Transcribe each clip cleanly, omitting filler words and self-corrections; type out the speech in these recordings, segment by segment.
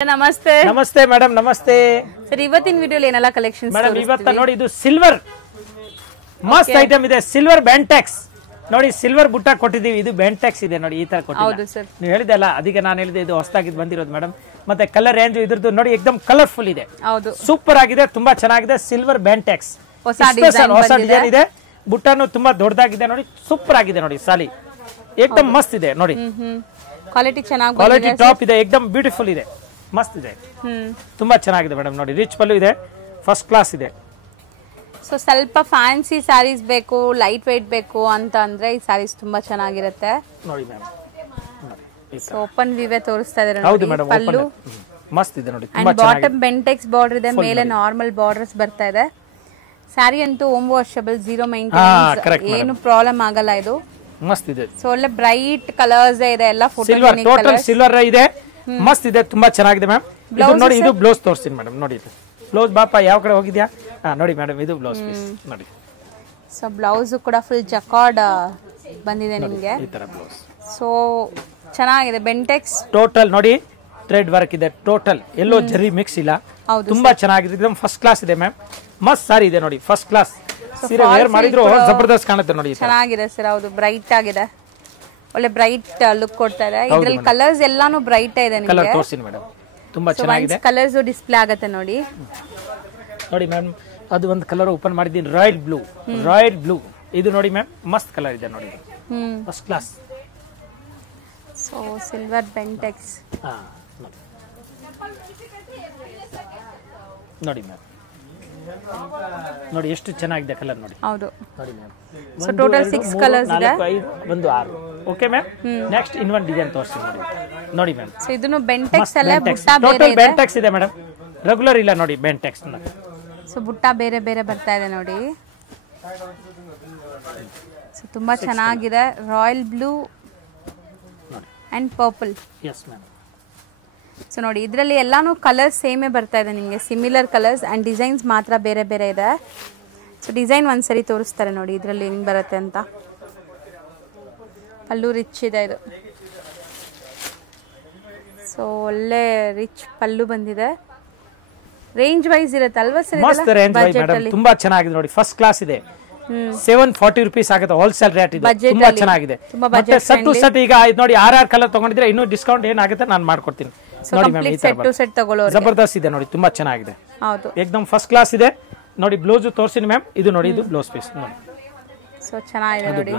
ನಮಸ್ತೆ ನಮಸ್ತೆ ಮೇಡಮ್ ನಮಸ್ತೆ ಸರ್ ಇವತ್ತಿನ ವಿಡಿಯೋಲಿ ಏನೆಲ್ಲ ಕಲೆಕ್ಷನ್ಸ್ ಮೇಡಮ್ ಇವತ್ತ ನೋಡಿ ಇದು ಸಿಲ್ವರ್ ಮಸ್ತ್ ಐಟಮ್ ಇದೆ ಸಿಲ್ವರ್ ಬ್ಯಾಂಟೆಕ್ಸ್ ನೋಡಿ ಸಿಲ್ವರ್ ಬುಟ್ಟ ಕೊಟ್ಟಿದೀವಿ ಇದು ಬ್ಯಾಂಟೆಕ್ಸ್ ಇದೆ ನೋಡಿ ಈ ತರ ಕೊಟ್ಟಿದ್ದೀವಿ ನೀವು ಹೇಳಿದಲ್ಲ ಅದಕ್ಕೆ ನಾನು ಹೇಳಿದೆ ಇದು ಹೊಸದಾಗಿ ಬಂದಿರೋದು ಮೇಡಮ್ ಮತ್ತೆ ಕಲರ್ ರೇಂಜ್ ಇದ್ರದ್ದು ನೋಡಿ ಏಕದಮ್ ಕಲರ್ಫುಲ್ ಇದೆ ಹೌದು ಸೂಪರ್ ಆಗಿದೆ ತುಂಬಾ ಚೆನ್ನಾಗಿದೆ ಸಿಲ್ವರ್ ಬ್ಯಾಂಟೆಕ್ಸ್ ಹೊಸ ಡಿಸೈನ್ ಇದೆ ಬುಟ್ಟನು ತುಂಬಾ ದೊಡ್ಡದಾಗಿದೆ ನೋಡಿ ಸೂಪರ್ ಆಗಿದೆ ನೋಡಿ ಸಾಲಿ ಏಕದಮ್ ಮಸ್ತ್ ಇದೆ ನೋಡಿ ಕ್ವಾಲಿಟಿ ಚೆನ್ನಾಗಿ ಕ್ವಾಲಿಟಿ ಟಾಪ್ ಇದೆ ಏಕದಮ್ ಬ್ಯೂಟಿಫುಲ್ ಇದೆ ಮಸ್ತ್ ಇದೆ ತುಂಬಾ ಚೆನ್ನಾಗಿದೆ ಮೇಡಮ್ ನೋಡಿ ರಿಚ್ ಪಲ್ಲು ಇದೆ ಫಸ್ಟ್ ಕ್ಲಾಸ್ ಇದೆ ಸೊ ಸ್ವಲ್ಪ ಫ್ಯಾನ್ಸಿ ಸ್ಯಾರೀಸ್ ಬೇಕು ಲೈಟ್ ವೇಟ್ ಬೇಕು ಅಂತ ಅಂದ್ರೆ ಈ ಸ್ಯಾರೀಸ್ ತುಂಬಾ ಚೆನ್ನಾಗಿರುತ್ತೆ ನೋಡಿ ಮ್ಯಾಮ್ ಸೊ ಓಪನ್ ವಿವೇ ತೋರಿಸ್ತಾ ಇದ್ದಾರೆ ಹೌದು ಮೇಡಮ್ ಪಲ್ಲು ಮಸ್ತ್ ಇದೆ ನೋಡಿ ತುಂಬಾ ಚೆನ್ನಾಗಿದೆ ಬಾಟಮ್ ಬೆಂಟೆಕ್ಸ್ ಬಾರ್ಡರ್ ಇದೆ ಮೇಲೆ ನಾರ್ಮಲ್ ಬಾರ್ಡರ್ಸ್ ಬರ್ತಾ ಇದೆ ಸ್ಯಾರಿ ಅಂತೂ ಹೋಮ್ ವಾಷಬಲ್ ಜೀರೋ ಮೈಂಟೆನೆನ್ಸ್ ಏನು ಪ್ರಾಬ್ಲಮ್ ಆಗಲ್ಲ ಇದು ಮಸ್ತ್ ಇದೆ ಸೊ ಒಳ್ಳೆ ಬ್ರೈಟ್ ಕಲರ್ಸ್ ಇದೆ ಎಲ್ಲ ಸಿಲ್ವರ್ ಟೋಟಲ್ ಸಿಲ್ವರ್ ಇದೆ ಮಸ್ತ್ ಇದೆ ತುಂಬಾ ಚೆನ್ನಾಗಿದೆ ಮ್ಯಾಮ್ ಇದು ನೋಡಿ ಇದು ಬ್ಲೌಸ್ ತೋರಿಸ್ತೀನಿ ಮೇಡಮ್ ನೋಡಿ ಇದು ಬ್ಲೌಸ್ ಬಾಪ ಯಾವ ಕಡೆ ಹೋಗಿದ್ಯಾ ನೋಡಿ ಮೇಡಮ್ ಇದು ಬ್ಲೌಸ್ ಪೀಸ್ ನೋಡಿ ಸೊ ಬ್ಲೌಸ್ ಕೂಡ ಫುಲ್ ಜಕಾರ್ಡ್ ಬಂದಿದೆ ನಿಮಗೆ ಈ ತರ ಬ್ಲೌಸ್ ಸೊ ಚೆನ್ನಾಗಿದೆ ಬೆಂಟೆಕ್ಸ್ ಟೋಟಲ್ ನೋಡಿ ಥ್ರೆಡ್ ವರ್ಕ್ ಇದೆ ಟೋಟಲ್ ಎಲ್ಲೋ ಜರಿ ಮಿಕ್ಸ್ ಇಲ್ಲ ತುಂಬಾ ಚೆನ್ನಾಗಿದೆ एकदम ಫಸ್ಟ್ ಕ್ಲಾಸ್ ಇದೆ ಮ್ಯಾಮ್ ಮಸ್ತ್ ಸಾರಿ ಇದೆ ನೋಡಿ ಫಸ್ಟ್ ಕ್ಲಾಸ್ ಸೀರೆ ವೇರ್ ಮಾಡಿದ್ರು ಜಬರ್ದಸ್ತ್ ಕಾಣುತ್ತೆ ನೋಡಿ ಚೆನ್ನಾಗಿದೆ ಸರ್ ಹೌದು ಬ್ರೈಟ್ ಆಗಿದೆ ಒಳ್ಳೆ ಬ್ರೈಟ್ ಲುಕ್ ಕೊಡ್ತಾ ಇದೆ ಇದರಲ್ಲಿ ಕಲರ್ಸ್ ಎಲ್ಲಾನು ಬ್ರೈಟ್ ಇದೆ ನಿಮಗೆ ಕಲರ್ ತೋರಿಸ್ತೀನಿ ಮೇಡಮ್ ತುಂಬಾ ಚೆನ್ನಾಗಿದೆ ಕಲರ್ಸ್ ಡಿಸ್ಪ್ಲೇ ಆಗುತ್ತೆ ನೋಡಿ ನೋಡಿ ಮ್ಯಾಮ್ ಅದು ಒಂದು ಕಲರ್ ಓಪನ್ ಮಾಡಿದ್ದೀನಿ ರಾಯಲ್ ಬ್ಲೂ ಇದು ನೋಡಿ ಮ್ಯಾಮ್ ಮಸ್ತ್ ಕಲರ್ ಇದೆ ನೋಡಿ first class so silver Bentex ನೋಡಿ ಮ್ಯಾಮ್ ನೋಡಿ ಎಷ್ಟು ಚೆನ್ನಾಗಿದೆ ಕಲರ್ ನೋಡಿ ಹೌದು ನೋಡಿ ಮ್ಯಾಮ್ ಸೊ ಟೋಟಲ್ 6 ಕಲರ್ಸ್ ಇದೆ 1 6 ಓಕೆ ಮ್ಯಾಮ್ ನೆಕ್ಸ್ಟ್ ಇನ್ನೊಂದು ಡಿಸೈನ್ ತೋರಿಸ್ತೀನಿ ನೋಡಿ ಮ್ಯಾಮ್ ಸೊ ಇದನ್ನು ಬೆಂಟೆಕ್ಸ್ ಅಲ್ಲೇ ಬುಟ್ಟ ಬೇರೆ ಟೋಟಲ್ ಬೆಂಟೆಕ್ಸ್ ಇದೆ ಮೇಡಮ್ ರೆಗ್ಯುಲರ್ ಇಲ್ಲ ನೋಡಿ ಬೆಂಟೆಕ್ಸ್ ಸೊ ಬುಟ್ಟ ಬೇರೆ ಬೇರೆ ಬರ್ತಾ ಇದೆ ನೋಡಿ ಸೊ ತುಂಬಾ ಚೆನ್ನಾಗಿದೆ royal blue and purple yes ma'am so ನೋಡಿ ಇದರಲ್ಲಿ ಎಲ್ಲಾನು ಕಲರ್ಸ್ ಸೇಮೇ ಬರ್ತಾ ಇದೆ ನಿಮಗೆ ಸಿಮಿಲರ್ ಕಲರ್ಸ್ ಅಂಡ್ ಡಿಸೈನ್ಸ್ ಮಾತ್ರ ಬೇರೆ ಬೇರೆ ಇದೆ ಸೊ ಡಿಸೈನ್ ಒಂದ್ಸರಿ ತೋರಿಸ್ತಾರೆ ನೋಡಿ ಇದರಲ್ಲಿ ಹೆಂಗ್ ಬರುತ್ತೆ ಅಂತ ಪಲ್ಲು ರಿಚ್ ಇದೆ ಇದು ಸೊ ಒಳ್ಳೆ ರಿಚ್ ಪಲ್ಲು ಬಂದಿದೆ ರೇಂಜ್ ವೈಸ್ ಇರುತ್ತೆ ಅಲ್ವಾ ಸರ್ ಮಸ್ತ್ ರೇಂಜ್ ವೈಸ್ ಮೇಡಮ್ ತುಂಬಾ ಚೆನ್ನಾಗಿದೆ ನೋಡಿ ಫಸ್ಟ್ ಕ್ಲಾಸ್ ಇದೆ 740 ರೂಪೀಸ್ ಆಗುತ್ತೆ ಹೋಲ್ಸೇಲ್ ರೇಟ್ ಇದೆ ತುಂಬಾ ಚೆನ್ನಾಗಿದೆ ಮತ್ತೆ ಸೆಟ್ ಟು ಸೆಟ್ ಈಗ ನೋಡಿ 6 ಕಲರ್ ತಗೊಂಡಿದ್ರೆ ಇನ್ನೂ ಡಿಸ್ಕೌಂಟ್ ಏನಾಗುತ್ತೆ ನಾನು ಮಾಡ್ಕೊಡ್ತೀನಿ ನೋಡಿ ಮ್ಯಾಮ್ ಈ ತರ ಸೆಟ್ ತಗೊಳ್ಳೋರು ಜಬರ್ದಸ್ತ್ ಇದೆ ನೋಡಿ ತುಂಬಾ ಚೆನ್ನಾಗಿದೆ ಹೌದು ಏಕದಮ್ ಫಸ್ಟ್ ಕ್ಲಾಸ್ ಇದೆ ನೋಡಿ ಬ್ಲೌಸ್ ತೋರಿಸ್ತೀನಿ ಮ್ಯಾಮ್ ಇದು ನೋಡಿ ಇದು ಬ್ಲೌಸ್ ಪೀಸ್ ನೋಡಿ ಸೊ ಚೆನ್ನಾಗಿದೆ ನೋಡಿ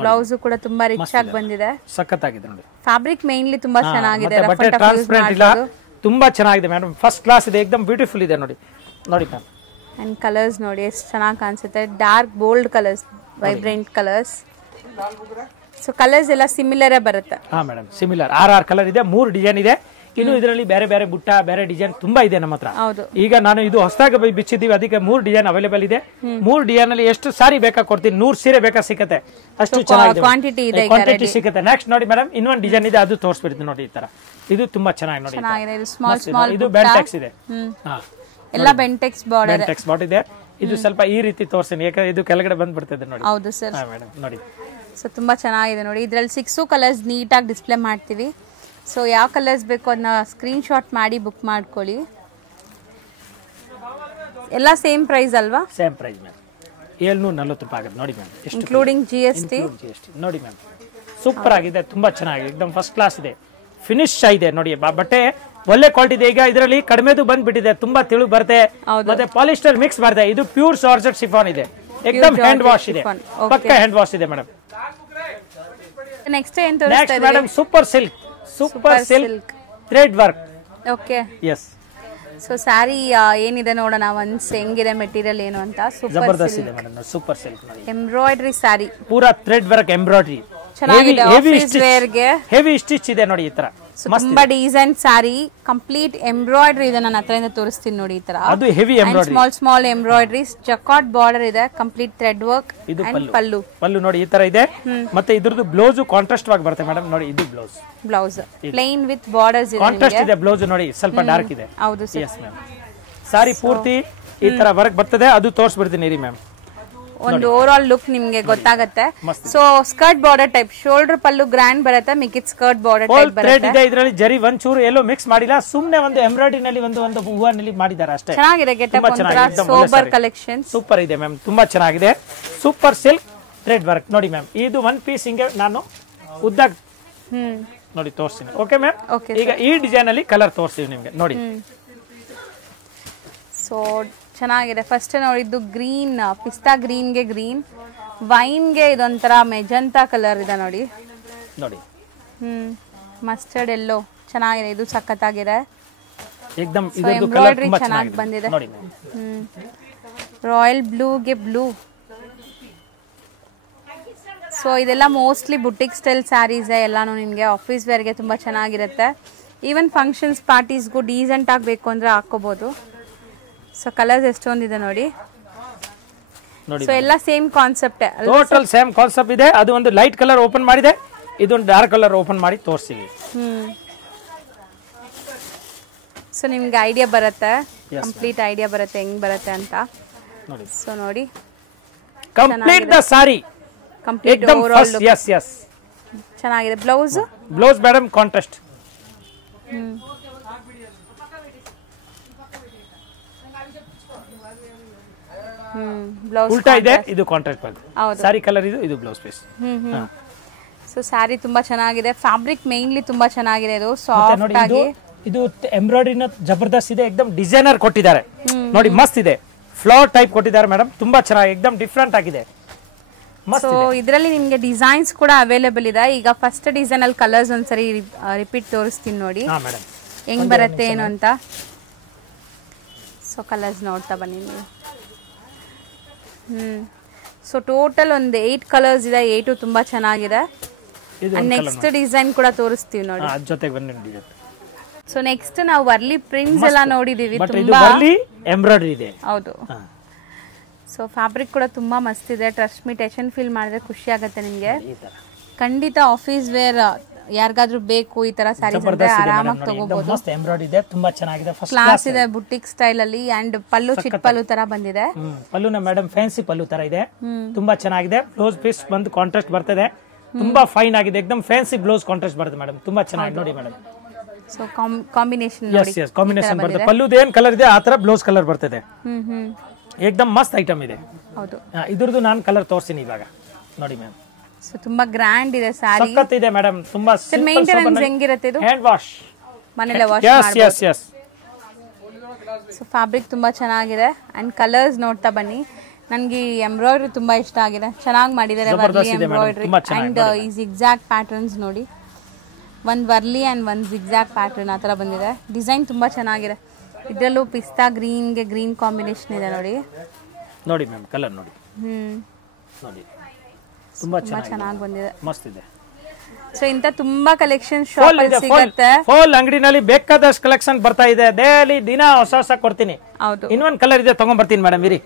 ಬ್ಲೌಸ್ ಕೂಡ ತುಂಬಾ ರಿಚ್ ಆಗಿ ಬಂದಿದೆ ಸಖತ್ತಾಗಿದೆ ನೋಡಿ ಫ್ಯಾಬ್ರಿಕ್ ಮೇನ್ಲಿ ತುಂಬಾ ಚೆನ್ನಾಗಿದೆ ಬಟ್ಟೆ ಟ್ರಾನ್ಸ್ಪರೆಂಟ್ ಇಲ್ಲ ತುಂಬಾ ಚೆನ್ನಾಗಿದೆ ಮೇಡಮ್ ಫಸ್ಟ್ ಕ್ಲಾಸ್ ಇದೆ ಏಕದಮ್ ಬ್ಯೂಟಿಫುಲ್ ಇದೆ ನೋಡಿ ಮ್ಯಾಮ್ ಅಂಡ್ ಕಲರ್ಸ್ ನೋಡಿ ಎಷ್ಟು ಚೆನ್ನಾಗಿ ಕಾಣಿಸುತ್ತೆ dark bold colours vibrant colours so colours ಎಲ್ಲ ಸಿಮಿಲರೇ ಬರುತ್ತೆ ಹಾ ಮೇಡಮ್ ಸಿಮಿಲರ್ 6 ಕಲರ್ ಇದೆ 3 ಡಿಸೈನ್ ಇದೆ ಇನ್ನು ಇದರಲ್ಲಿ ಬೇರೆ ಬೇರೆ ಬುಟ್ಟ ಬೇರೆ ಡಿಸೈನ್ ತುಂಬಾ ಇದೆ ನಮ್ಮ ಹತ್ರ ಈಗ ನಾನು ಇದು ಹೊಸದಾಗಿ ಬಿಚ್ಚಿದ್ದೀವಿ ಅದಕ್ಕೆ 3 ಡಿಸೈನ್ ಅವೈಲೇಬಲ್ ಇದೆ 3 ಡಿಸೈನ್ ಅಲ್ಲಿ ಎಷ್ಟು ಸಾರಿ ಬೇಕಾ ಕೊಡ್ತೀನಿ 100 ಸೀರೆ ಬೇಕಾ ಸಿಗುತ್ತೆ ಅಷ್ಟು ಚೆನ್ನಾಗಿದೆ ಕ್ವಾಂಟಿಟಿ ಸಿಗುತ್ತೆ ನೆಕ್ಸ್ಟ್ ನೋಡಿ ಮೇಡಮ್ ಇನ್ನೊಂದು ಡಿಸೈನ್ ಇದೆ ಅದು ತೋರಿಸ್ಬಿಡ್ತೀನಿ ನೋಡಿ ಈ ತರ ಇದು ತುಂಬಾ ಚೆನ್ನಾಗಿ ನೋಡಿ ಇದು ಸ್ಮಾಲ್ ಇದು ಬೆಂಟೆಕ್ಸ್ ಇದೆ ಎಲ್ಲ ಬೆಂಟೆಕ್ಸ್ ಬಾರ್ಡರ್ ಇದೆ ಇದು ಸ್ವಲ್ಪ ಈ ರೀತಿ ತೋರಿಸ್ತೀನಿ ಯಾಕಂದ್ರೆ ಇದು ಕೆಳಗಡೆ ಬಂದ್ಬಿಡ್ತದೆ ನೋಡಿ ಹೌದು ಸರ್ ಮೇಡಮ್ ನೋಡಿ ಸೊ ತುಂಬಾ ಚೆನ್ನಾಗಿದೆ ನೋಡಿ ಇದ್ರಲ್ಲಿ 6 ಕಲರ್ಸ್ ನೀಟಾಗಿ ಡಿಸ್ಪ್ಲೇ ಮಾಡ್ತೀವಿ ಸೊ ಯಾವ ಕಲರ್ಸ್ ಬೇಕು ಅದನ್ನ ಸ್ಕ್ರೀನ್ ಶಾಟ್ ಮಾಡಿ ಬುಕ್ ಮಾಡ್ಕೊಳ್ಳಿ ಎಲ್ಲ ಸೇಮ್ ಪ್ರೈಸ್ ಅಲ್ವಾ ಸೇಮ್ ಪ್ರೈಸ್ ಮ್ಯಾಮ್ 740 ರೂಪಾಯಿ ಆಗುತ್ತೆ ನೋಡಿ ಮ್ಯಾಮ್ ಇನ್ಕ್ಲೂಡಿಂಗ್ GST ನೋಡಿ ಮ್ಯಾಮ್ ಸೂಪರ್ ಆಗಿದೆ ತುಂಬಾ ಚೆನ್ನಾಗಿದೆ एकदम ಫಸ್ಟ್ ಕ್ಲಾಸ್ ಇದೆ ಫಿನಿಶ್ ಆಗಿದೆ ನೋಡಿ ಬಟ್ಟೆ ಒಳ್ಳೆ ಕ್ವಾಲಿಟಿ ಇದೆ ಈಗ ಇದರಲ್ಲಿ ಕಡಿಮೆದು ಬಂದ್ಬಿಟ್ಟಿದೆ ತುಂಬಾ ತಿಳು ಬರುತ್ತೆ ಮತ್ತೆ ಪಾಲಿಸ್ಟರ್ ಮಿಕ್ಸ್ ಬರುತ್ತೆ ಇದು ಪ್ಯೂರ್ ಜಾರ್ಜೆಟ್ ಶಿಫಾನ್ ಇದೆ एकदम ಹ್ಯಾಂಡ್ ವಾಶ್ ಇದೆ ಪಕ್ಕ ಹ್ಯಾಂಡ್ ವಾಶ್ ಇದೆ ಮೇಡಮ್ ನೆಕ್ಸ್ಟ್ ಏನು ತೋರಿಸ್ತಾ ಇದ್ದೀರಾ madam super silk thread work okay yes so sari ಏನಿದೆ ನೋಡೋಣ ಒನ್ಸ್ ಹೆಂಗಿದೆ ಮೆಟೀರಿಯಲ್ ಏನು ಅಂತ ಜಬರ್ದಸ್ತ್ ಇದೆ ಮೇಡಮ್ ಸೂಪರ್ ಸಿಲ್ಕ್ ನೋಡಿ ಎಂಬ್ರಾಯ್ಡರಿ ಸ್ಯಾರಿ ಪೂರಾ ಥ್ರೆಡ್ ವರ್ಕ್ ಎಂಬ್ರಾಯ್ಡರಿ ಚೆನ್ನಾಗಿದೆ ಆಫೀಸ್ ವೇರ್ ಗೆ ಹೆವಿ ಸ್ಟಿಚ್ ಇದೆ ನೋಡಿ ಈ ತರ ತುಂಬಾ ಡಿಸೈನ್ ಸ್ಯಾರಿ ಕಂಪ್ಲೀಟ್ ಎಂಬ್ರಾಯ್ಡರಿ ಇದೆ ನಾನು ಹತ್ರದಿಂದ ತೋರಿಸ್ತೀನಿ ನೋಡಿ ಈ ತರ ಅದು heavy embroidery small embroideries jacquard border ಇದೆ complete thread work and pallu ನೋಡಿ ಈ ತರ ಇದೆ ಮತ್ತೆ ಇದ್ರದ್ದು ಬ್ಲೌಸ್ ಕಾಂಟ್ರಾಸ್ಟ್ ಆಗಿ ಬರುತ್ತೆ ಮೇಡಮ್ ನೋಡಿ ಇದು ಬ್ಲೌಸ್ ಪ್ಲೇನ್ ವಿತ್ ಬಾರ್ಡರ್ಸ್ ಇದೆ ಕಾಂಟ್ರಾಸ್ಟ್ ಇದೆ ಬ್ಲೌಸ್ ನೋಡಿ ಸ್ವಲ್ಪ ಡಾರ್ಕ್ ಇದೆ ಹೌದು ಸರ್ ಎಸ್ ಮ್ಯಾಮ್ ಸಾರಿ ಪೂರ್ತಿ ಈ ತರ ವರ್ಕ್ ಬರ್ತದೆ ಅದು ತೋರಿಸ್ಬಿಡ್ತೀನಿ ರೀ ಮ್ಯಾಮ್ ಒಂದು ಓವರ್ ಆಲ್ ಲುಕ್ ನಿಮ್ಗೆ ಗೊತ್ತಾಗುತ್ತೆ. So skirt border type, shoulder pallu grand ಬರುತ್ತೆ, ಮಿಕ್ಕಿದ್ ಸ್ಕರ್ಟ್ ಬಾರ್ಡರ್ ಟೈಪ್ ಬರುತ್ತೆ. ಇದೆ ಇದರಲ್ಲಿ ಜರಿ ಒಂಚೂರು ಎಲ್ಲೋ ಮಿಕ್ಸ್ ಮಾಡಿಲ್ಲ, ಸುಮ್ನೆ ಒಂದು ಎಂಬ್ರಾಯ್ಡರಿ ನಲ್ಲಿ ಒಂದು ಹೂವನಲ್ಲಿ ಮಾಡಿದ್ದಾರೆ ಅಷ್ಟೇ. ಚೆನ್ನಾಗಿದೆ ಗೆಟಪ್, ಒಂಥರ ಸೋಬರ್ ಕಲೆಕ್ಷನ್. ಸೂಪರ್ ಇದೆ ಮ್ಯಾಮ್, ತುಂಬಾ ಚೆನ್ನಾಗಿದೆ. ಸೂಪರ್ ಸಿಲ್ಕ್ ಥ್ರೆಡ್ ವರ್ಕ್ ನೋಡಿ ಮ್ಯಾಮ್. ಇದು ಒನ್ ಪೀಸ್ ಹಿಂಗೆ ನಾನು ಉದ್ದ ನೋಡಿ ತೋರಿಸ್ತೀನಿ. ಓಕೆ ಮ್ಯಾಮ್, ಈಗ ಈ ಡಿಸೈನ್ ಅಲ್ಲಿ ಕಲರ್ ತೋರಿಸ್ತೀವಿ ನಿಮ್ಗೆ ನೋಡಿ. ಸೊ ಚೆನ್ನಾಗಿದೆ. ಫಸ್ಟ್ ನೋಡಿದ್ದು ಗ್ರೀನ್, ಪಿಸ್ತಾ ಗ್ರೀನ್ಗೆ ಗ್ರೀನ್, ವೈನ್ಗೆ ಇದೊಂಥರ ಮೆಜಂತಾ ಕಲರ್ ಇದೆ ನೋಡಿ. ಮಸ್ಟರ್ಡ್ ಎಲ್ಲೋ ಚೆನ್ನಾಗಿದೆ, ಇದು ಸಖತ್ತಾಗಿದೆ. ಎಂಬ್ರಾಯ್ಡ್ರಿ ಚೆನ್ನಾಗಿ ಬಂದಿದೆ. ರಾಯಲ್ ಬ್ಲೂಗೆ ಬ್ಲೂ. ಸೊ ಇದೆಲ್ಲ ಮೋಸ್ಟ್ಲಿ ಬುಟಿಕ್ ಸ್ಟೈಲ್ ಸ್ಯಾರೀಸ್ ಎಲ್ಲಾನು ನಿಮಗೆ ಆಫೀಸ್ ವೇರ್ಗೆ ತುಂಬ ಚೆನ್ನಾಗಿರುತ್ತೆ. ಈವನ್ ಫಂಕ್ಷನ್ಸ್ ಪಾರ್ಟೀಸ್ಗೂ ಡೀಸೆಂಟ್ ಆಗಬೇಕು ಅಂದರೆ ಹಾಕೋಬಹುದು. ಸೊ ಕಲರ್ಸ್ ಎಷ್ಟೊಂದಿದೆ ನೋಡಿ. ಸೊ ಎಲ್ಲ same concept, total same concept ಇದೆ. ಅದು ಒಂದು ಲೈಟ್ ಕಲರ್ ಓಪನ್ ಮಾಡಿದೆ, ಇದೊಂದು ಡಾರ್ಕ್ ಕಲರ್ ಓಪನ್ ಮಾಡಿ ತೋರಿಸ್ತೀವಿ. ಸೊ ನಿಮ್ಗೆ ಐಡಿಯಾ ಬರುತ್ತೆ, ಕಂಪ್ಲೀಟ್ ಐಡಿಯಾ ಬರುತ್ತೆ ಹೆಂಗ್ ಬರುತ್ತೆ ಅಂತ. ಸೊ ನೋಡಿ, complete the sari complete overall look ಚೆನ್ನಾಗಿದೆ. Blouse madam contrast. ಬ್ಲೌಸ್ ಉಲ್ಟಾ ಇದೆ, ಇದು ಕಾಂಟ್ರಾಸ್ಟ್ ಬಂದು ಸಾರಿ ಕಲರ್, ಇದು ಬ್ಲೌಸ್ ಪೀಸ್. ಸೊ ಸ್ಯಾರಿ ತುಂಬಾ ಚೆನ್ನಾಗಿದೆ. ಫ್ಯಾಬ್ರಿಕ್ ಮೇನ್ಲಿ ತುಂಬಾ ಚೆನ್ನಾಗಿದೆ, ಇದು ಸಾಫ್ಟ್ ಆಗಿ. ಇದು ಎಂಬ್ರಾಯ್ಡರಿನ ಜಬರ್ದಸ್ತ್ ಇದೆ, ಎಕ್ದಮ್ ಡಿಸೈನರ್ ಕೊಟ್ಟಿದ್ದಾರೆ ನೋಡಿ, ಮಸ್ತ್ ಇದೆ. ಫ್ಲವರ್ ಟೈಪ್ ಕೊಟ್ಟಿದ್ದಾರೆ ಮೇಡಮ್, ತುಂಬಾ ಚೆನ್ನಾಗಿ ಎಕ್ದಮ್ ಡಿಫ್ರೆಂಟ್ ಆಗಿದೆ. ಸೊ ಇದರಲ್ಲಿ ನಿಮ್ಗೆ ಡಿಸೈನ್ಸ್ ಕೂಡ ಅವೈಲೇಬಲ್ ಇದೆ. ಈಗ ಫಸ್ಟ್ ಡಿಸೈನ್ ಅಲ್ಲಿ ಕಲರ್ಸ್ ಒಂದ್ಸರಿ ರಿಪೀಟ್ ತೋರಿಸ್ತೀನಿ ನೋಡಿ ಹೆಂಗ್ ಬರುತ್ತೆ ಏನು ಅಂತ. ಸೊ ಕಲರ್ಸ್ ನೋಡ್ತಾ ಬನ್ನಿ ನೀವು. ಸೊ ಟೋಟಲ್ ಒಂದು 8 ಕಲರ್ಸ್ ಇದೆ, 8 ತುಂಬಾ ಚೆನ್ನಾಗಿದೆ. ನೆಕ್ಸ್ಟ್ ಡಿಸೈನ್ ಕೂಡ ತೋರಿಸ್ತೀವಿ ನೋಡಿ. ಸೊ ನೆಕ್ಸ್ಟ್ ನಾವು ವರ್ಲಿ ಪ್ರಿಂಟ್ಸ್ ಎಲ್ಲ ನೋಡಿದೀವಿ, ತುಂಬಾ ಎಂಬ್ರಾಯ್ಡರಿ ಇದೆ. ಹೌದು. ಸೊ ಫ್ಯಾಬ್ರಿಕ್ ಕೂಡ ತುಂಬಾ ಮಸ್ತ್ ಇದೆ. ಟ್ರಸ್ಟ್ ಮೀ, ಟೆನ್ಷನ್ ಫೀಲ್ ಮಾಡಿದ್ರೆ ಖುಷಿ ಆಗುತ್ತೆ ನಿಮ್ಗೆ. ಖಂಡಿತ ಆಫೀಸ್ ವೇರ್ ಯಾರಿಗಾದ್ರೂ ಬೇಕು ಈ ತರ ಸ್ಯಾರೀಸ್ ಅಂದ್ರೆ ಆರಾಮಾಗಿ ತಗೋಬಹುದು. ಮಸ್ತ್ ಎಂಬ್ರಾಯ್ಡರಿ ಇದೆ, ತುಂಬಾ ಚೆನ್ನಾಗಿದೆ, ಫಸ್ಟ್ ಕ್ಲಾಸ್ ಇದೆ. ಬುಟಿಕ್ ಸ್ಟೈಲ್ ಅಲ್ಲಿ ಅಂಡ್ ಪಲ್ಲು ಚಿಟ್ ಪಲ್ಲು ತರ ಬಂದಿದೆ. ಪಲ್ಲುನ ಮೇಡಮ್ ಫ್ಯಾನ್ಸಿ ಪಲ್ಲು ತರ ಇದೆ, ತುಂಬಾ ಚೆನ್ನಾಗಿದೆ. ಬ್ಲೌಸ್ ಪೀಸ್ ಬಂದು ಕಾಂಟ್ರಾಸ್ಟ್ ಬರ್ತದೆ, ತುಂಬಾ ಫೈನ್ ಆಗಿದೆ. ಎಕ್ದಮ್ ಫ್ಯಾನ್ಸಿ ಬ್ಲೌಸ್ ಕಾಂಟ್ರಾಸ್ಟ್ ಬರುತ್ತೆ ಮೇಡಮ್, ತುಂಬಾ ಚೆನ್ನಾಗಿ ನೋಡಿ ಮೇಡಮ್. ಸೊ ಕಾಂಬಿನೇಷನ್ ನೋಡಿ, ಕಾಂಬಿನೇಷನ್ ಬರುತ್ತೆ. ಪಲ್ಲುದ ಏನ್ ಕಲರ್ ಇದೆ ಆ ತರ ಬ್ಲೌಸ್ ಕಲರ್ ಬರ್ತದೆ. ಏಕದಮ್ ಮಸ್ತ್ ಐಟಮ್ ಇದೆ. ಹೌದು, ಇದ್ರದ್ದು ನಾನು ಕಲರ್ ತೋರಿಸ್ತೀನಿ ಇವಾಗ ನೋಡಿ ಮ್ಯಾಮ್. ಸೊ ತುಂಬಾ ಗ್ರ್ಯಾಂಡ್ ಇದೆ ಸ್ಯಾರಿ, ಸಖತ್ ಇದೆ ಮೇಡಮ್. ತುಂಬಾ ಮೇಂಟೆನೆನ್ಸ್ ಹೆಂಗಿರುತ್ತೆ ಇದು? ಹ್ಯಾಂಡ್ ವಾಶ್, ಮನೆಯಲ್ಲೇ ವಾಶ್ ಮಾಡಬಹುದು. ಸೊ ಫ್ಯಾಬ್ರಿಕ್ ತುಂಬಾ ಚೆನ್ನಾಗಿದೆ ಅಂಡ್ ಕಲರ್ಸ್ ನೋಡ್ತಾ ಬನ್ನಿ. ನನಗೆ ಎಂಬ್ರಾಯ್ಡರಿ ತುಂಬಾ ಇಷ್ಟ ಆಗಿದೆ, ಚೆನ್ನಾಗಿ ಮಾಡಿದ್ದಾರೆ ವರ್ಲಿ ಎಂಬ್ರಾಯ್ಡರಿ ಅಂಡ್ ಈ ಜಿಗ್ಜಾಗ್ ಪ್ಯಾಟರ್ನ್ಸ್ ನೋಡಿ. ಒಂದು ವರ್ಲಿ ಅಂಡ್ ಒಂದು ಜಿಗ್ಜಾಗ್ ಪ್ಯಾಟರ್ನ್ ಆ ತರ ಬಂದಿದೆ. ಡಿಸೈನ್ ತುಂಬಾ ಚೆನ್ನಾಗಿದೆ. ಇದರಲ್ಲೂ ಪಿಸ್ತಾ ಗ್ರೀನ್ಗೆ ಗ್ರೀನ್ ಕಾಂಬಿನೇಷನ್ ಇದೆ ನೋಡಿ. ನೋಡಿ ಮ್ಯಾಮ್ ಕಲರ್ ನೋಡಿ. ನೋಡಿ ತುಂಬಾ ಚೆನ್ನಾಗಿ ಬಂದಿದೆ, ಮಸ್ತ್ ಇದೆ. ಸೊ ಇಂತ ತುಂಬಾ ಕಲೆಕ್ಷನ್ ಶಾಪ್ ಅಲ್ಲಿ ಸಿಗುತ್ತೆ. ಫುಲ್ ಅಂಗಡಿನಲ್ಲಿ ಬೇಕಾದಷ್ಟು ಕಲೆಕ್ಷನ್ ಬರ್ತಾ ಇದೆ. ಡೈಲಿ ದಿನ ಹೊಸ ಕೊಡ್ತೀನಿ. ಹೌದು, ಇನ್ನೊಂದು ಕಲರ್ ಇದೆ, ತಗೊಂಡ್ ಬರ್ತೀನಿ ಮೇಡಮ್ ಇರಿ.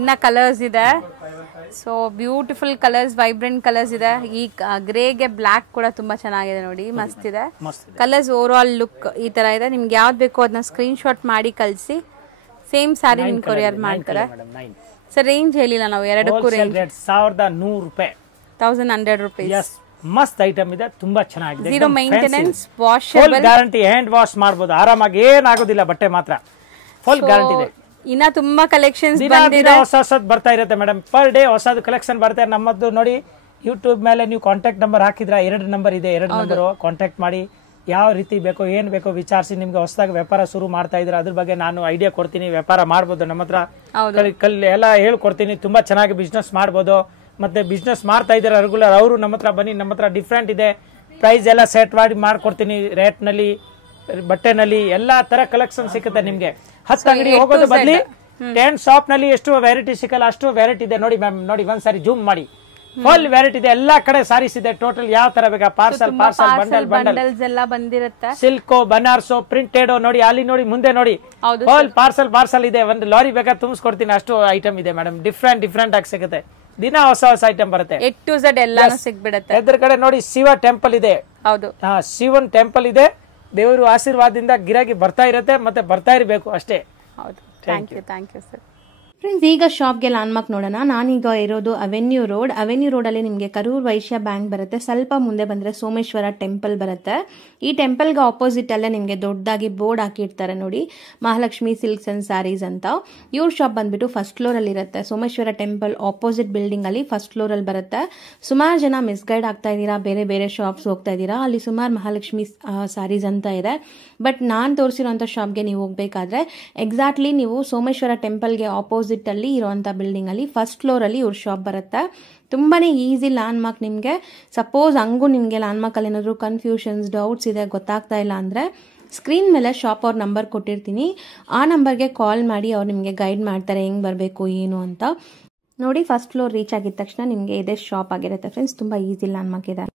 ಇನ್ನ ಕಲರ್ಸ್ ಇದೆ. So beautiful colours, vibrant colours ಇದೆ. ಈ ಗ್ರೇಗೆ ಬ್ಲಾಕ್ ಕೂಡ ತುಂಬಾ ಚೆನ್ನಾಗಿದೆ ನೋಡಿ, ಮಸ್ತ್ ಇದೆ ಕಲರ್ಸ್. ಓವರ್ ಆಲ್ ಲುಕ್ ಈ ತರ ಇದೆ. ನಿಮ್ಗೆ ಯಾವ್ದು ಬೇಕೋ ಅದನ್ನ ಸ್ಕ್ರೀನ್ ಶಾಟ್ ಮಾಡಿ ಕಳಿಸಿ. ಸೇಮ್ ಸ್ಯಾರಿ ನಿಮ್ ಕೊರಿಯರ್ ಮಾಡ್ತಾರೆ. ಸರ್ ರೇಂಜ್ ಹೇಳಿಲ್ಲ ನಾವು, ಎರಡಕ್ಕೂ ರೇಂಜ್ 1100 ರೂಪಾಯಿ, 1100 rupees. ಮಸ್ತ್ ಐಟಮ್ ಇದೆ, ತುಂಬಾ ಚೆನ್ನಾಗಿದೆ. Zero maintenance, washable, guarantee, hand wash ಮಾಡಬಹುದು ಆರಾಮಾಗಿ, ಏನಾಗೋದಿಲ್ಲ. ಬಟ್ಟೆ ಮಾತ್ರ ಫುಲ್ ಗ್ಯಾರಂಟಿ ಇದೆ. ಇನ್ನ ತುಂಬಾ ಕಲೆಕ್ಷನ್ಸ್ ಬಂದಿದೆ, ಹೊಸ ಬರ್ತಾ ಇರುತ್ತೆ ಮೇಡಮ್. ಪರ್ ಡೇ ಹೊಸದು ಕಲೆಕ್ಷನ್ ಬರ್ತಾರೆ. ನಮ್ಮದು ನೋಡಿ ಯೂಟ್ಯೂಬ್ ಮೇಲೆ ನೀವು ಕಾಂಟ್ಯಾಕ್ಟ್ ನಂಬರ್ ಹಾಕಿದ್ರ, 2 ನಂಬರ್ ಇದೆ, 2 ನಂಬರ್ ಕಾಂಟ್ಯಾಕ್ಟ್ ಮಾಡಿ ಯಾವ ರೀತಿ ಬೇಕೋ ಏನ್ ಬೇಕೋ ವಿಚಾರಿಸಿ. ನಿಮ್ಗೆ ಹೊಸದಾಗಿ ವ್ಯಾಪಾರ ಶುರು ಮಾಡ್ತಾ ಇದ್ರೆ ಅದ್ರ ಬಗ್ಗೆ ನಾನು ಐಡಿಯಾ ಕೊಡ್ತೀನಿ. ವ್ಯಾಪಾರ ಮಾಡ್ಬೋದು, ನಮ್ಮ ಹತ್ರ ಎಲ್ಲ ಹೇಳ್ಕೊಡ್ತೀನಿ. ತುಂಬಾ ಚೆನ್ನಾಗಿ ಬಿಸ್ನೆಸ್ ಮಾಡ್ಬೋದು. ಮತ್ತೆ ಬಿಸ್ನೆಸ್ ಮಾಡ್ತಾ ಇದಾರೆ ರೆಗ್ಯುಲರ್, ಅವರು ನಮ್ಮ ಹತ್ರ ಬನ್ನಿ. ನಮ್ಮ ಹತ್ರ ಡಿಫ್ರೆಂಟ್ ಇದೆ, ಪ್ರೈಸ್ ಎಲ್ಲ ಸೆಟ್ ಮಾಡಿ ಮಾಡ್ಕೊಡ್ತೀನಿ. ರೇಟ್ ನಲ್ಲಿ, ಬಟ್ಟೆನಲ್ಲಿ ಎಲ್ಲಾ ತರ ಕಲೆಕ್ಷನ್ ಸಿಗುತ್ತೆ ನಿಮ್ಗೆ. 10 ಅಂಗಡಿ ಹೋಗೋದು ಬದಲಿ 10 ಶಾಪ್ ನಲ್ಲಿ ಎಷ್ಟು ವೆರೈಟಿ ಸಿಕ್ಕಲ್ಲ ಅಷ್ಟು ವೆರೈಟಿ ಇದೆ ನೋಡಿ ಮ್ಯಾಮ್. ನೋಡಿ ಒಂದ್ಸಾರಿ ಜೂಮ್ ಮಾಡಿ, ಫುಲ್ ವೆರೈಟಿ ಇದೆ. ಎಲ್ಲಾ ಕಡೆ ಸಾರೀಸ್ ಇದೆ. ಟೋಟಲ್ ಯಾವ ತರ ಬೇಕಾ, ಪಾರ್ಸಲ್ ಬಂಡಲ್ಸ್ ಎಲ್ಲ ಬಂದಿರುತ್ತೆ. ಸಿಲ್ಕ್, ಬನಾರ್ಸೋ, ಪ್ರಿಂಟೆಡ್ ನೋಡಿ, ಅಲ್ಲಿ ನೋಡಿ, ಮುಂದೆ ನೋಡಿ, ಫುಲ್ ಪಾರ್ಸಲ್ ಇದೆ. ಒಂದು ಲಾರಿ ಬೇಕಾ ತುಂಬಿಸ್ಕೊಡ್ತೀನಿ, ಅಷ್ಟು ಐಟಮ್ ಇದೆ ಮೇಡಮ್. ಡಿಫ್ರೆಂಟ್ ಆಗಿ ಸಿಗುತ್ತೆ. ದಿನ ಹೊಸ ಐಟಮ್ ಬರುತ್ತೆ. A to Z ಎಲ್ಲಾನು ಸಿಗ್ಬಿಡುತ್ತೆ. ಎದ್ರ ಕಡೆ ನೋಡಿ ಶಿವ ಟೆಂಪಲ್ ಇದೆ. ಹೌದು, ಶಿವನ್ ಟೆಂಪಲ್ ಇದೆ. ದೇವರು ಆಶೀರ್ವಾದದಿಂದ ಗಿರಾಕಿ ಬರ್ತಾ ಇರುತ್ತೆ, ಮತ್ತೆ ಬರ್ತಾ ಇರಬೇಕು ಅಷ್ಟೇ. ಹೌದು. Thank you sir. ಫ್ರೆಂಡ್ಸ್, ಈಗ ಶಾಪ್ಗೆ ಲ್ಯಾಂಡ್ಮಾರ್ಕ್ ನೋಡೋಣ. ನಾನೀಗ ಇರೋದು ಅವೆನ್ಯೂ ರೋಡಲ್ಲಿ ನಿಮಗೆ ಕರೂರ್ ವೈಶ್ಯ ಬ್ಯಾಂಕ್ ಬರುತ್ತೆ. ಸ್ವಲ್ಪ ಮುಂದೆ ಬಂದರೆ ಸೋಮೇಶ್ವರ ಟೆಂಪಲ್ ಬರುತ್ತೆ. ಈ ಟೆಂಪಲ್ಗೆ ಆಪೋಸಿಟ್ ಅಲ್ಲೇ ನಿಮಗೆ ದೊಡ್ಡದಾಗಿ ಬೋರ್ಡ್ ಹಾಕಿರ್ತಾರೆ ನೋಡಿ, ಮಹಾಲಕ್ಷ್ಮಿ ಸಿಲ್ಕ್ಸ್ ಅಂಡ್ ಸ್ಯಾರೀಸ್ ಅಂತ. ಇವ್ರ ಶಾಪ್ ಬಂದ್ಬಿಟ್ಟು ಫಸ್ಟ್ ಫ್ಲೋರಲ್ಲಿ ಇರುತ್ತೆ. ಸೋಮೇಶ್ವರ ಟೆಂಪಲ್ ಆಪೋಸಿಟ್ ಬಿಲ್ಡಿಂಗ್ ಅಲ್ಲಿ ಫಸ್ಟ್ ಫ್ಲೋರಲ್ಲಿ ಬರುತ್ತೆ. ಸುಮಾರು ಜನ ಮಿಸ್ಗೈಡ್ ಆಗ್ತಾ ಇದ್ದೀರಾ, ಬೇರೆ ಬೇರೆ ಶಾಪ್ಸ್ ಹೋಗ್ತಾ ಇದ್ದೀರಾ. ಅಲ್ಲಿ ಸುಮಾರು ಮಹಾಲಕ್ಷ್ಮಿ ಸ್ಯಾರೀಸ್ ಅಂತ ಇದೆ. ಬಟ್ ನಾನು ತೋರಿಸಿರೋಂಥ ಶಾಪ್ಗೆ ನೀವು ಹೋಗ್ಬೇಕಾದ್ರೆ ಎಕ್ಸಾಕ್ಟ್ಲಿ ನೀವು ಸೋಮೇಶ್ವರ ಟೆಂಪಲ್ಗೆ ಆಪೋಸಿಟ್ ಅಲ್ಲಿ ಇರುವಂತ ಬಿಲ್ಡಿಂಗ್ ಅಲ್ಲಿ ಫಸ್ಟ್ ಫ್ಲೋರ್ ಅಲ್ಲಿ ಇವ್ರ ಶಾಪ್ ಬರುತ್ತೆ. ತುಂಬಾನೇ ಈಸಿ ಲ್ಯಾಂಡ್ಮಾರ್ಕ್. ನಿಮಗೆ ಸಪೋಸ್ ಹಂಗೂ ನಿಮಗೆ ಲ್ಯಾಂಡ್ಮಾರ್ಕ್ ಅಲ್ಲಿ ಏನಾದ್ರು ಕನ್ಫ್ಯೂಷನ್ಸ್, ಡೌಟ್ಸ್ ಇದೆ, ಗೊತ್ತಾಗ್ತಾ ಇಲ್ಲ ಅಂದ್ರೆ ಸ್ಕ್ರೀನ್ ಮೇಲೆ ಶಾಪ್ ಅವ್ರ ನಂಬರ್ ಕೊಟ್ಟಿರ್ತೀನಿ. ಆ ನಂಬರ್ಗೆ ಕಾಲ್ ಮಾಡಿ ಅವ್ರು ನಿಮಗೆ ಗೈಡ್ ಮಾಡ್ತಾರೆ ಹೆಂಗ್ ಬರಬೇಕು ಏನು ಅಂತ. ನೋಡಿ, ಫಸ್ಟ್ ಫ್ಲೋರ್ ರೀಚ್ ಆಗಿದ ತಕ್ಷಣ ನಿಮಗೆ ಇದೇ ಶಾಪ್ ಆಗಿರುತ್ತೆ ಫ್ರೆಂಡ್ಸ್. ತುಂಬಾ ಈಸಿ ಲ್ಯಾಂಡ್ಮಾರ್ಕ್ ಇದೆ.